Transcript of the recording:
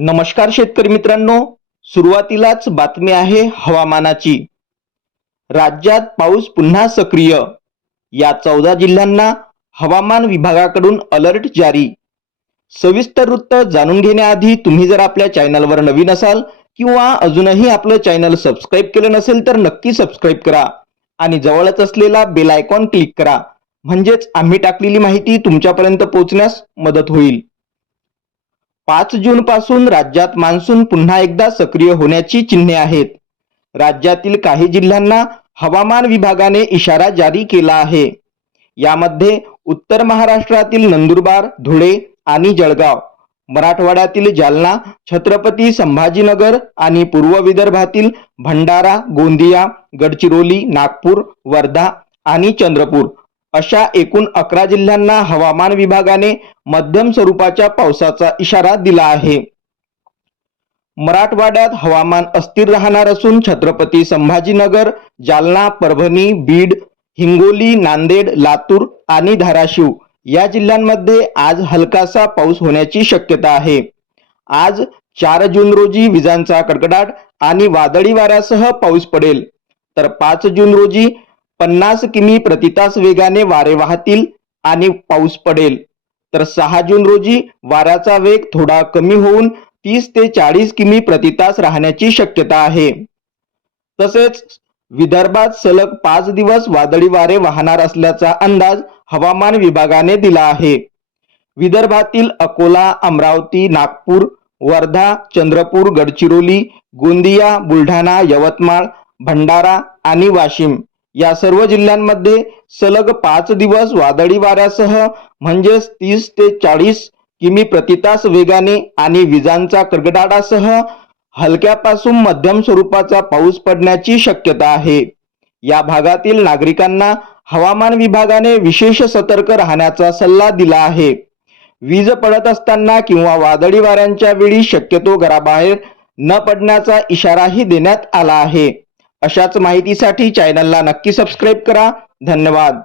नमस्कार शेतकरी मित्रांनो सुरुवातीलाच बातमी आहे हवामानाची. राज्यात पाऊस पुन्हा सक्रिय. या चौदा जिल्ह्यांना हवामान विभागाकडून अलर्ट जारी. सविस्तर वृत्त जाणून घेण्याआधी तुम्ही जर आपल्या चॅनलवर नवीन असाल किंवा अजूनही आपलं चॅनल सबस्क्राईब केलं नसेल तर नक्की सबस्क्राईब करा आणि जवळच असलेला बेल आयकॉन क्लिक करा. म्हणजेच आम्ही टाकलेली माहिती तुमच्यापर्यंत पोहोचण्यास मदत होईल. पाच जून पासून राज्यात मान्सून पुन्हा एकदा सक्रिय होण्याची चिन्हे आहेत. राज्यातील काही जिल्ह्यांना हवामान विभागाने इशारा जारी केला आहे. यामध्ये उत्तर महाराष्ट्रातील नंदुरबार धुळे आणि जळगाव मराठवाड्यातील जालना छत्रपती संभाजीनगर आणि पूर्व विदर्भातील भंडारा गोंदिया गडचिरोली नागपूर वर्धा आणि चंद्रपूर अशा एकूण अकरा जिल्ह्यांना हवामान विभागाने मध्यम स्वरूपाच्या पावसाचा इशारा दिला आहे. मराठवाड्यात हवामान अस्थिर राहणार असून छत्रपती संभाजीनगर जालना परभणी बीड हिंगोली नांदेड लातूर आणि धाराशिव या जिल्ह्यांमध्ये आज हलकासा पाऊस होण्याची शक्यता आहे. आज चार जून रोजी विजांचा कडकडाट आणि वादळी वाऱ्यासह पाऊस पडेल. तर पाच जून रोजी पन्नास किमी प्रतितास वेगाने वारे वाहतील आणि पाऊस पडेल. तर सहा जून रोजी वाऱ्याचा वेग थोडा कमी होऊन तीस ते चाळीस किमी प्रतितास राहण्याची शक्यता आहे. तसेच विदर्भात सलग पाच दिवस वादळी वारे वाहणार असल्याचा अंदाज हवामान विभागाने दिला आहे. विदर्भातील अकोला अमरावती नागपूर वर्धा चंद्रपूर गडचिरोली गोंदिया बुलढाणा यवतमाळ भंडारा आणि वाशिम या सर्व जिल्ह्यांमध्ये सलग पाच दिवस वादळी वाऱ्यासह म्हणजेच तीस ते चाळीस किमी प्रतितास वेगाने आणि विजांचा कडकडाटासह हलक्यापासून मध्यम स्वरूपाचा पाऊस पडण्याची शक्यता आहे. या भागातील नागरिकांना हवामान विभागाने विशेष सतर्क राहण्याचा सल्ला दिला आहे. वीज पडत असताना किंवा वादळी वाऱ्यांच्या वेळी शक्यतो घराबाहेर न पडण्याचा इशाराही देण्यात आला आहे. अशाच माहितीसाठी चॅनलला नक्की सबस्क्राईब करा. धन्यवाद.